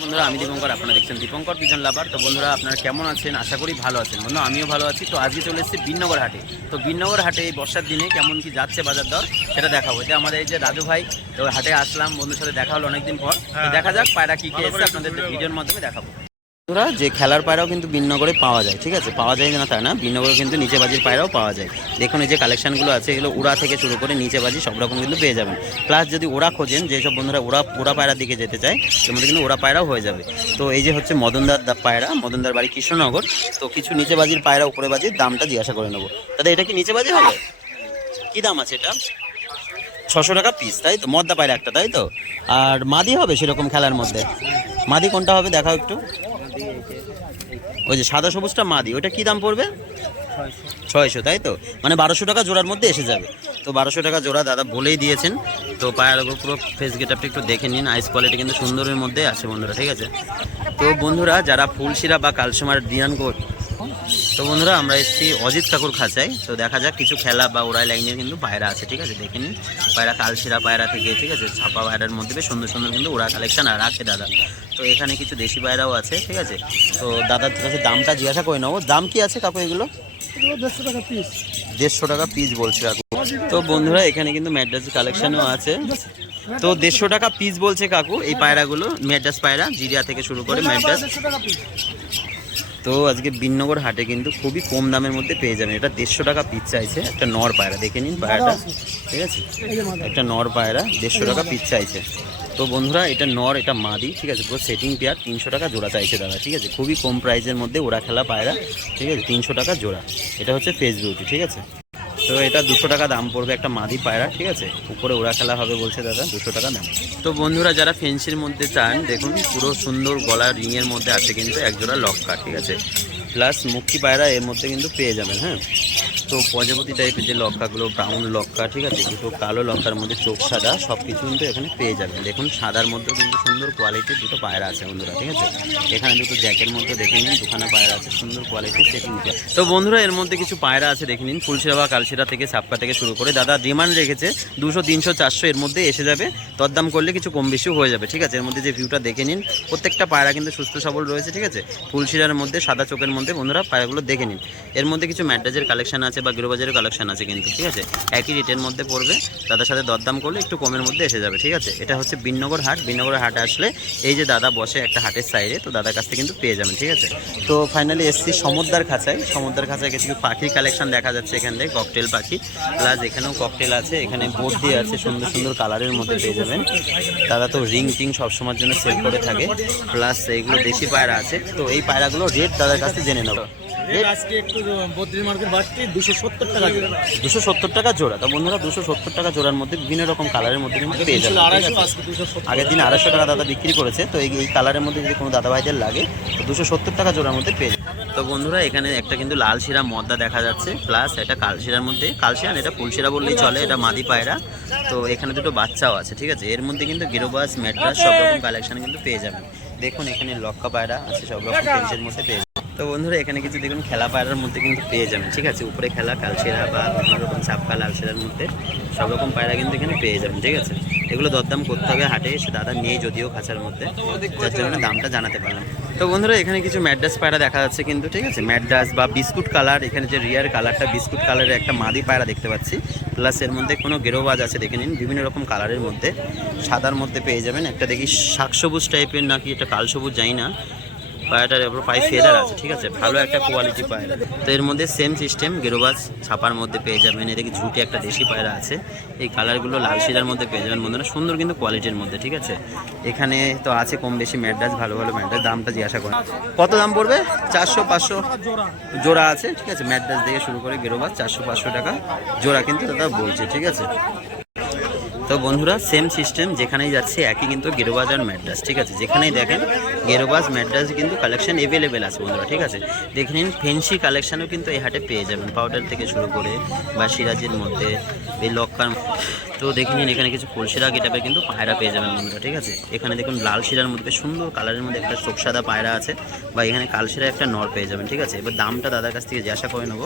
বন্ধুরা আমি দীপঙ্কর আপনারা দেখছেন দীপঙ্কর পিজন লাভার তো বন্ধুরা আপনারা কেমন আছেন? আশা করি ভালো আছেন। বন্ধু আমিও ভালো আছি। তো আজকে চলে এসেছি বিনগর হাটে। তো বিনগর হাটে এই বর্ষার দিনে কেমন কি যাচ্ছে বাজার দর সেটা দেখাবো। এটা আমাদের এই যে রাজু ভাই তো হাটে আসলাম বন্ধুর সাথে দেখা হলো অনেকদিন পর। দেখা যাক পায়রা কি কি এসেছে আপনাদের ভিডিওর মাধ্যমে দেখাবো। বন্ধুরা, যে খেলার পায়রাও কিন্তু বিনগরে পাওয়া যায়, ঠিক আছে? পাওয়া যায় না তা না বিনগরে কিন্তু নিচে বাজির পায়রাও পাওয়া যায়। দেখুন, এই যে কালেকশনগুলো আছে, এগুলো উড়া থেকে শুরু করে নিচে বাজি সব রকম কিন্তু পেয়ে যাবেন। প্লাস যদি ওরা খোঁজেন যেসব বন্ধুরা ওরা ওরা পায়রার দিকে যেতে চায় মধ্যে কিন্তু ওরা পায়রাও হয়ে যাবে। তো এই যে হচ্ছে মদনদার পায়রা, মদনদার বাড়ি কৃষ্ণনগর, তো কিছু নিচে বাজির পায়রা উপরে বাজির দামটা জিজ্ঞাসা করে নেব। দাদা, এটা কি নিচে বাজি হবে? কী দাম আছে এটা? ছশো টাকা পিস তাই তো? মদ্দা পায়রা একটা, তাই তো? আর মাদি হবে সেরকম খেলার মধ্যে? মাদি কোনটা হবে? দেখাও একটু। ওই যে সাদা সবুজটা মাদি ওটা কী দাম পড়বে? ছয়শো, তাই তো? মানে বারোশো টাকা জোড়ার মধ্যে এসে যাবে। তো বারোশো টাকা জোড়া দাদা বলেই দিয়েছেন। তো পায়ের উপর পুরো ফেস গেটআপটা একটু দেখে নিন। আইস কোয়ালিটি কিন্তু সুন্দরের মধ্যে আছে বন্ধুরা, ঠিক আছে? তো বন্ধুরা, যারা ফুলশিরা বা কালসমার দিয়ানগোট তো বন্ধুরা, আমরা এসেছি অজিত কাকুর খাঁচায়। তো দেখা যাক, কিছু খেলা বা ওড়াই লাইনের কিন্তু পায়রা আছে, ঠিক আছে? দেখে নিন। পায়রা কালশিরা পায়রা থেকে, ঠিক আছে? ছাপা পায়রার মধ্যে বেশ সুন্দর সুন্দর কিন্তু ওড়া কালেকশন আর রাখে দাদা। তো এখানে কিছু দেশি পায়রাও আছে, ঠিক আছে? তো দাদার কাছে দামটা জিজ্ঞাসা করে নেব। দাম কি আছে কাকু এগুলো? দেড়শো টাকা পিস বলছে কাকু। তো বন্ধুরা, এখানে কিন্তু ম্যাড্রাস কালেকশনও আছে। তো দেড়শো টাকা পিস বলছে কাকু এই পায়রাগুলো, ম্যাড্রাস পায়রা, জিরিয়া থেকে শুরু করে ম্যাড্রাস। তো আজকে বিনগর হাটে কিন্তু খুবই কম দামের মধ্যে পেয়ে যাবেন। এটা দেড়শো টাকা পিস চাইছে, একটা নর পায়রা। দেখে নিন পায়রাটা। ঠিক আছে? একটা নর পায়রা, দেড়শো টাকা পিস চাইছে। তো বন্ধুরা, এটা নর, এটা মাদি, ঠিক আছে? পুরো সেটিং পেয়ার তিনশো টাকা জোড়া চাইছে দাদা, ঠিক আছে? খুবই কম প্রাইসের মধ্যে ওরা খেলা পায়রা, ঠিক আছে? তিনশো টাকা জোড়া। এটা হচ্ছে ফেস বিউটি ঠিক আছে? তো এটা দুশো টাকা দাম পড়বে একটা মাদি পায়রা, ঠিক আছে? উপরে ওরা খেলা হবে বলছে দাদা, দুশো টাকা দাম। তো বন্ধুরা, যারা ফেন্সির মধ্যে চান, দেখুন পুরো সুন্দর গলা রিংয়ের মধ্যে আছে কিন্তু একজোড়া লক্কা, ঠিক আছে? প্লাস মুক্তি পায়রা এর মধ্যে কিন্তু পেয়ে যাবেন হ্যাঁ? তো প্রজাপতি টাইপের যে লক্কাগুলো ব্রাউন লক্কা ঠিক আছে? দুটো কালো লঙ্কার মধ্যে চোখ সাদা সব কিছু কিন্তু এখানে পেয়ে যাবেন। দেখুন, সাদার মধ্যেও কিন্তু সুন্দর কোয়ালিটির দুটো পায়রা আছে বন্ধুরা, ঠিক আছে? এখানে দুটো জ্যাকের মধ্যে দেখে নিন, দুখানা পায়রা আছে, সুন্দর কোয়ালিটির সেটিং তো বন্ধুরা, এর মধ্যে কিছু পায়রা আছে, দেখে নিন ফুলশিরা বা কালশিরা থেকে সাপকা থেকে শুরু করে। দাদা ডিমান্ড রেখেছে দুশো, তিনশো, চারশো, এর মধ্যে এসে যাবে। দরদাম করলে কিছু কম বেশিও হয়ে যাবে, ঠিক আছে? এর মধ্যে যে ভিউটা দেখে নিন, প্রত্যেকটা পায়রা কিন্তু সুস্থ সবল রয়েছে, ঠিক আছে? ফুলশিরার মধ্যে, সাদা চোখের মধ্যে বন্ধুরা পায়রাগুলো দেখে নিন। এর মধ্যে কিছু ম্যাড্রাজের কালেকশন আছে বা গিরোবাজারের কালেকশন আছে কিন্তু, ঠিক আছে? একই রেটের মধ্যে পড়বে তাদের সাথে দরদাম করলে একটু কমের মধ্যে এসে যাবে, ঠিক আছে? এটা হচ্ছে বিনগর হাট। বিনগর হাটে আসলে এই যে দাদা বসে একটা হাটের সাইডে তো দাদার কাছ থেকে কিন্তু পেয়ে যাবেন, ঠিক আছে? তো ফাইনালি এসছি সমুদ্রার খাঁচায়। সমুদ্রার খাঁচায় কিছু পাখির কালেকশন দেখা যাচ্ছে এখান থেকে ককটেল পাখি। প্লাস এখানেও ককটেল আছে, এখানে বোর্ড দিয়ে আছে, সুন্দর সুন্দর কালারের মধ্যে পেয়ে যাবেন। দাদা তো রিং টিং সবসময়ের জন্য সেল করে থাকে। প্লাস এইগুলো দেশি পায়রা আছে, তো এই পায়রাগুলো রেট দাদার কাছে জেনে নেব। আজকে একটু বদ্রির মার্কেট বাড়তি দুশো সত্তর টাকা জোড়া। দুশো সত্তর টাকা জোড়া। তো বন্ধুরা দুশো সত্তর টাকা জোড়ার মধ্যে বিভিন্ন রকম কালারের মধ্যে কিন্তু পেয়ে দুশো আগের দিন আড়াইশো টাকা দাদা বিক্রি করেছে তো এই এই কালারের মধ্যে যদি কোনো দাদা ভাইদের লাগে তো দুশো সত্তর টাকা জোড়ার মধ্যে পেয়ে যাবে তো বন্ধুরা এখানে একটা কিন্তু লাল শিরা মদ্দা দেখা যাচ্ছে প্লাস এটা কালশিরার মধ্যে কালশিরা এটা ফুলশিরা বললেই চলে এটা মাদি পায়রা। তো এখানে দুটো বাচ্চাও আছে ঠিক আছে? এর মধ্যে কিন্তু গিরোবাস ম্যাট্রাস সব রকম কালেকশন কিন্তু পেয়ে যাবেন। দেখুন এখানে লক্কা পায়রা আছে সব রকম মধ্যে পেয়ে তো বন্ধুরা, এখানে কিছু দেখুন, খেলা পায়রার মধ্যে কিন্তু পেয়ে যাবেন, ঠিক আছে? উপরে খেলা কালশিরা বা বিভিন্ন রকম চাপকা লালশিরার মধ্যে সব রকম পায়রা কিন্তু এখানে পেয়ে যাবেন, ঠিক আছে? এগুলো দরদাম করতে হবে হাটে, সে দাদা নিয়ে যদিও খাঁচার মধ্যে, যার জন্য দামটা জানাতে পারলাম। তো বন্ধুরা, এখানে কিছু ম্যাড্রাস পায়রা দেখা যাচ্ছে কিন্তু, ঠিক আছে? ম্যাড্রাস বা বিস্কুট কালার, এখানে যে রিয়ার কালারটা, বিস্কুট কালারের একটা মাদি পায়রা দেখতে পাচ্ছি। প্লাস এর মধ্যে কোনো গেরোবাজ আছে, দেখে নিন, বিভিন্ন রকম কালারের মধ্যে, সাদার মধ্যে পেয়ে যাবেন। একটা দেখি শাক সবুজ টাইপের নাকি এটা কাল সবুজ যাই না। পায়রাটার এবার পায়ে ফেদার আছে, ঠিক আছে? ভালো একটা কোয়ালিটি পায়রা। তো এর মধ্যে সেম সিস্টেম গেরোবাজ ছাপার মধ্যে পেয়ে যাবেন। এদিকে ঝুটে একটা দেশি পায়রা আছে। এই কালারগুলো লাল শিরার মধ্যে পেয়ে যাবেন বন্ধুরা। সুন্দর কিন্তু কোয়ালিটির মধ্যে, ঠিক আছে? এখানে তো আছে কম বেশি ম্যাড্রাস ভালো ভালো ম্যাড্রাস দামটা জিজ্ঞাসা করেন। কত দাম পড়বে? চারশো, পাঁচশো? জোড়া আছে, ঠিক আছে? ম্যাড্রাস থেকে শুরু করে গেরোবাজ, চারশো, পাঁচশো টাকা জোড়া কিন্তু দাদা বলছে, ঠিক আছে? তো বন্ধুরা সেম সিস্টেম যেখানেই যাচ্ছে, একই কিন্তু গেরোবাজ আর ম্যাড্রাস ঠিক আছে? যেখানেই দেখেন গেরোবাজ ম্যাড্রাস কিন্তু কালেকশন এভেলেবেল আছে বন্ধুরা, ঠিক আছে? দেখে নিন ফেন্সি কালেকশনও কিন্তু এই হাটে পেয়ে যাবেন পাউডার থেকে শুরু করে বা সিরাজের মধ্যে, এই লক্কার তো দেখে নিন, এখানে কিছু ফুলশিরা গেটাপে কিন্তু পায়রা পেয়ে যাবেন বন্ধুরা, ঠিক আছে? এখানে দেখুন, লাল শিরার মধ্যে, সুন্দর কালারের মধ্যে একটা চোখ সাদা পায়রা আছে, বা এখানে কালশিরা একটা নর পেয়ে যাবেন, ঠিক আছে? এবার দামটা দাদার কাছ থেকে জিজ্ঞাসা করে নেব।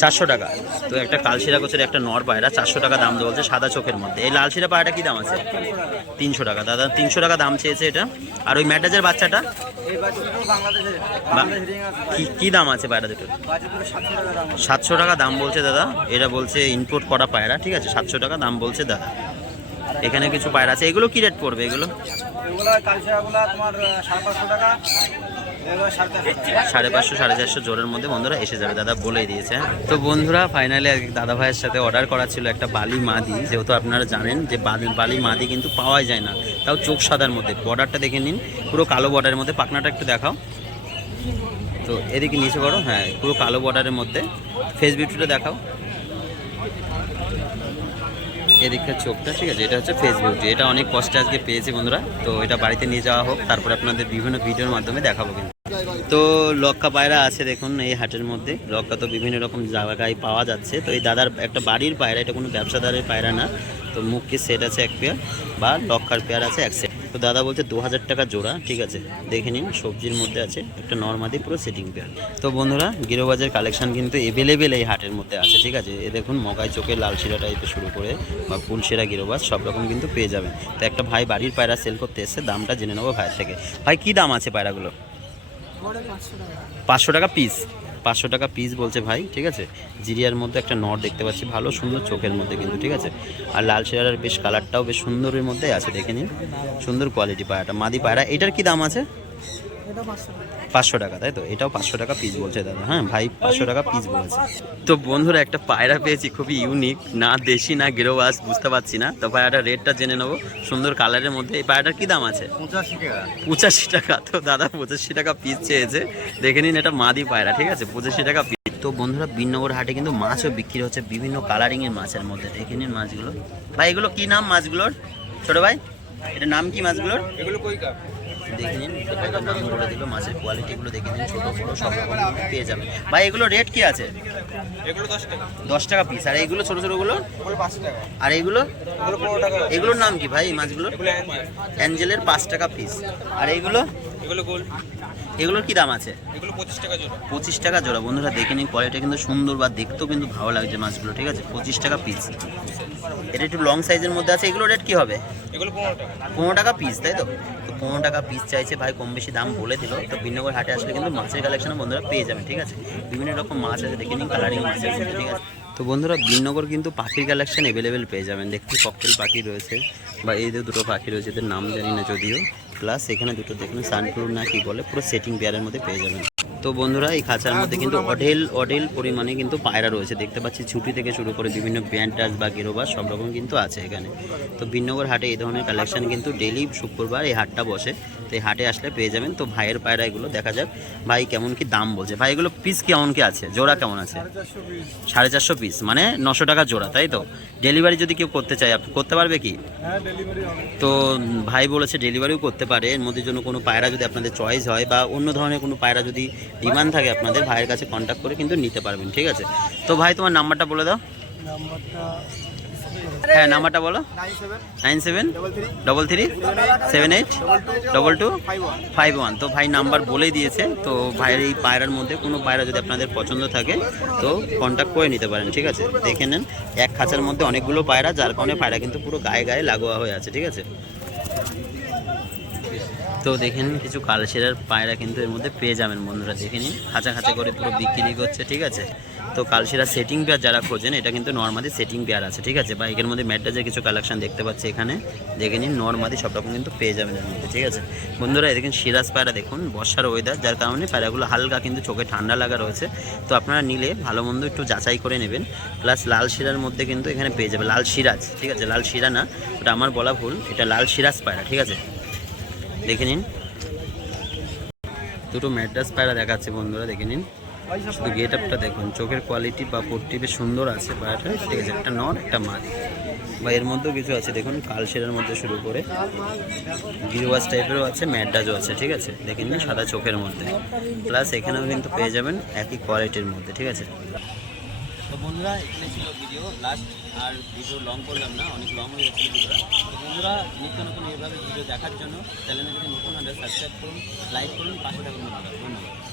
চারশো টাকা। তো একটা কালশিরা গোছের একটা নর পায়রা, চারশো টাকা দাম দেওয়া বলছে সাদা চোখের চোখের মধ্যে। এই লাল শিরা পায়রাটা কি দাম আছে? তিনশো টাকা। দাদা, তিনশো টাকা দাম চেয়েছে এটা। আর ওই ম্যাটাজের বাচ্চাটা? কি কি দাম আছে পায়রা দুটোর? সাতশো টাকা দাম বলছে দাদা। এটা বলছে ইনপোর্ট করা পায়রা ঠিক আছে? সাতশো টাকা দাম বলছে দাদা। এখানে কিছু পায়রা আছে। এগুলো কি রেট পড়বে এগুলো? সাড়ে পাঁচশো, সাড়ে চারশো জোরের মধ্যে বন্ধুরা এসে যাবে, দাদা বলেই দিয়েছে। তো বন্ধুরা ফাইনালি দাদা ভাইয়ের সাথে অর্ডার করা ছিল একটা বালি মাদি। যেহেতু আপনারা জানেন যে বালি বালি মাদি কিন্তু পাওয়াই যায় না, তাও চোখ সাদার মধ্যে। বর্ডারটা দেখে নিন, পুরো কালো বর্ডারের মধ্যে। পাখনাটা একটু দেখাও। তো এদিকে নিচে করো হ্যাঁ পুরো কালো বর্ডারের মধ্যে। ফেস বিউটিটা দেখাও। এদিকটা চোখটা, ঠিক আছে, এটা হচ্ছে ফেস বিউটি এটা অনেক কষ্টে আজকে পেয়েছি বন্ধুরা। তো এটা বাড়িতে নিয়ে যাওয়া হোক, তারপরে আপনাদের বিভিন্ন ভিডিওর মাধ্যমে দেখাবো কিন্তু। তো লক্কা পায়রা আছে দেখুন এই হাটের মধ্যে। লক্কা তো বিভিন্ন রকম জায়গায় পাওয়া যাচ্ছে। তো এই দাদার একটা বাড়ির পায়রা, এটা কোনো ব্যবসাদারের পায়রা না। তো মুখকে সেট আছে এক পেয়ার বা লক্কার পেয়ার আছে এক সেট তো দাদা বলছে দু হাজার টাকা জোড়া, ঠিক আছে। দেখে নিন, সবজির মধ্যে আছে একটা নর্মাদি পুরো সেটিং পেয়ার তো বন্ধুরা, গিরোবাজের কালেকশন কিন্তু এভেলেবেল এই হাটের মধ্যে আছে, ঠিক আছে। এ দেখুন, মগাই চোখে লাল শিরা টাইপের শুরু করে বা ফুলসেরা গিরোবাজ, সব রকম কিন্তু পেয়ে যাবেন। তো একটা ভাই বাড়ির পায়রা সেল করতে এসে দামটা জেনে নেব ভাইয়ের থেকে। ভাই, কি দাম আছে পায়রাগুলো? পাঁচশো টাকা পিস পাঁচশো টাকা পিস বলছে ভাই, ঠিক আছে? জিরিয়ার মধ্যে একটা নট দেখতে পাচ্ছি, ভালো সুন্দর চোখের মধ্যে কিন্তু, ঠিক আছে? আর লাল শেয়ারের বেশ কালারটাও বেশ সুন্দরের মধ্যে আছে, দেখে নিন। সুন্দর কোয়ালিটি পায়রাটা মাদি পায়রা এটার কি দাম আছে? পাঁচশো টাকা। তাই তো? এটাও পাঁচশো টাকা পিস বলছে দাদা হ্যাঁ? ভাই পাঁচশো টাকা পিস বলছে। তো বন্ধুরা একটা পায়রা পেয়েছি খুবই ইউনিক না দেশি না গেরোবাস বুঝতে পারছি না। তো পায়রাটার রেটটা জেনে নেব সুন্দর কালারের মধ্যে। এই পায়রাটার কি দাম আছে? পঁচাশি টাকা। পঁচাশি টাকা। তো দাদা পঁচাশি টাকা পিস চেয়েছে। দেখে নিন এটা মাদি পায়রা ঠিক আছে? পঁচাশি টাকা পিস তো বন্ধুরা বিনগর হাটে কিন্তু মাছও বিক্রি হচ্ছে বিভিন্ন কালারিং এর মাছের মধ্যে। দেখে নিন মাছগুলো। ভাই এগুলো কি নাম মাছগুলোর? ছোট ভাই এটা নাম কি মাছগুলোর? এগুলো কই কাপ? দেখে নিন এটার নাম বলে দিল মাছের কোয়ালিটিগুলো দেখে নিন ছোটো বড় সব রকম পেয়ে যাবেন। ভাই এগুলো রেট কি আছে? এগুলো দশ টাকা। দশ টাকা পিস আর এইগুলো ছোটো ছোটোগুলো পাঁচ টাকা। আর এইগুলো? এগুলো পনেরো টাকা। এগুলোর নাম কি ভাই এই মাছগুলোর? এগুলো অ্যাঞ্জেলের পাঁচ টাকা পিস আর এইগুলো? এগুলো গোল এগুলোর কি দাম আছে? এগুলো পঁচিশ টাকা জোড়া। পঁচিশ টাকা জোড়া। বন্ধুরা দেখে নিন কোয়ালিটি কিন্তু সুন্দর বা দেখতেও কিন্তু ভালো লাগছে মাছগুলো ঠিক আছে? পঁচিশ টাকা পিস এটা একটু লং সাইজের মধ্যে আছে। এগুলো রেট কি হবে? এগুলো পনেরো টাকা। পনেরো টাকা পিস তাই তো? তো পনেরো টাকা পিস চাইছে ভাই কম বেশি দাম বলে দিল। তো বিনগর হাটে আসলে কিন্তু মাছের কালেকশন বন্ধুরা পেয়ে যাবেন ঠিক আছে? বিভিন্ন রকম মাছ আছে দেখে নিন কালারিং মাছ আছে ঠিক আছে? তো বন্ধুরা বিনগর কিন্তু পাখির কালেকশন অ্যাভেলেবেল পেয়ে যাবেন। দেখতে ককটেল পাখি রয়েছে বা এই যে দুটো পাখি রয়েছে এদের নাম জানি না যদিও। প্লাস এখানে দুটো দেখুন সানপ্রুফ না কি বলে পুরো সেটিং বিয়ারের মধ্যে পেয়ে যাবেন। তো বন্ধুরা এই খাঁচার মধ্যে কিন্তু অঢেল অঢেল পরিমাণে কিন্তু পায়রা রয়েছে। দেখতে পাচ্ছি ছুটি থেকে শুরু করে বিভিন্ন ব্যান্টাস বা গেরোবাস সব রকম কিন্তু আছে এখানে। তো বিনগর হাটে এই ধরনের কালেকশন কিন্তু ডেলি শুক্রবার এই হাটটা বসে। তো এই হাটে আসলে পেয়ে যাবেন। তো ভাইয়ের পায়রা এগুলো দেখা যাক ভাই কেমন কি দাম বলছে। ভাই এগুলো পিস কেমন কি আছে? জোড়া কেমন আছে? সাড়ে চারশো পিস মানে নশো টাকা জোড়া তাই তো? ডেলিভারি যদি কেউ করতে চায় আপনি করতে পারবে কি? হ্যাঁ তো ভাই বলেছে ডেলিভারিও করতে পারে। এর মধ্যে জন্য কোনো পায়রা যদি আপনাদের চয়েস হয় বা অন্য ধরনের কোনো পায়রা যদি ডিমান্ড থাকে আপনাদের ভাইয়ের কাছে কন্ট্যাক্ট করে কিন্তু নিতে পারবেন ঠিক আছে? তো ভাই তোমার নাম্বারটা বলে দাও। হ্যাঁ নাম্বারটা বলো। Nine seven double three seven eight double two five one তো ভাই নাম্বার বলেই দিয়েছে তো ভাইয়ের এই পায়রার মধ্যে কোনো পায়রা যদি আপনাদের পছন্দ থাকে তো কন্ট্যাক্ট করে নিতে পারেন ঠিক আছে? দেখে নেন এক খাঁচার মধ্যে অনেকগুলো পায়রা যার কারণে পায়রা কিন্তু পুরো গায়ে গায়ে লাগোয়া হয়ে আছে ঠিক আছে? তো দেখেন কিছু কালশেরার পায়রা কিন্তু এর মধ্যে পেয়ে যাবেন বন্ধুরা, দেখে নিন। খাঁচা খাঁচা করে পুরো বিক্রি করছে, ঠিক আছে? তো কালশেরা সেটিং পেয়ার যারা খোঁজেন, এটা কিন্তু নর্মাদি সেটিং পেয়ার আছে, ঠিক আছে? বাইকের মধ্যে ম্যাট্রাজের কিছু কালেকশন দেখতে পাচ্ছি এখানে। দেখে নিন নর্মাদি সব রকম কিন্তু পেয়ে যাবেন এর মধ্যে, ঠিক আছে? বন্ধুরা দেখেন সিরাজ পায়রা দেখুন, বর্ষার ওয়েদার যার কারণে পায়রাগুলো হালকা কিন্তু চোখে ঠান্ডা লাগা রয়েছে। তো আপনারা নিলে ভালো মন্দ একটু যাচাই করে নেবেন। প্লাস লাল শিরার মধ্যে কিন্তু এখানে পেয়ে যাবে লাল সিরাজ, ঠিক আছে? লাল শিরা না, ওটা আমার বলা ভুল, এটা লাল সিরাজ পায়রা, ঠিক আছে? দেখে নিন। দুটো ম্যাড্রাস পায়রা দেখাচ্ছে বন্ধুরা, দেখে নিন। শুধু গেট আপটা দেখুন, চোখের কোয়ালিটি বা পট্টি বেশ সুন্দর আছে পায়রাটা। ঠিক আছে, একটা নর, একটা মাদি। বা এর মধ্যেও কিছু আছে, দেখুন কালশেরের মধ্যে শুরু করে। গিরোয়াজ টাইপেরও আছে ম্যাড্রাজও আছে, ঠিক আছে? দেখে নিন, সাদা চোখের মধ্যে। প্লাস এখানেও কিন্তু পেয়ে যাবেন একই কোয়ালিটির মধ্যে, ঠিক আছে? তো বন্ধুরা, এখানে ছিল ভিডিও লাস্ট আর ভিডিও লং করলাম না, অনেক লং হয়ে যাচ্ছে ভিডিওটা তো বন্ধুরা, নিত্য নতুন এইভাবে ভিডিও দেখার জন্য চ্যানেলে যদি নতুন হলে সাবস্ক্রাইব করুন লাইক করুন, পাশে থাকুন ধন্যবাদ।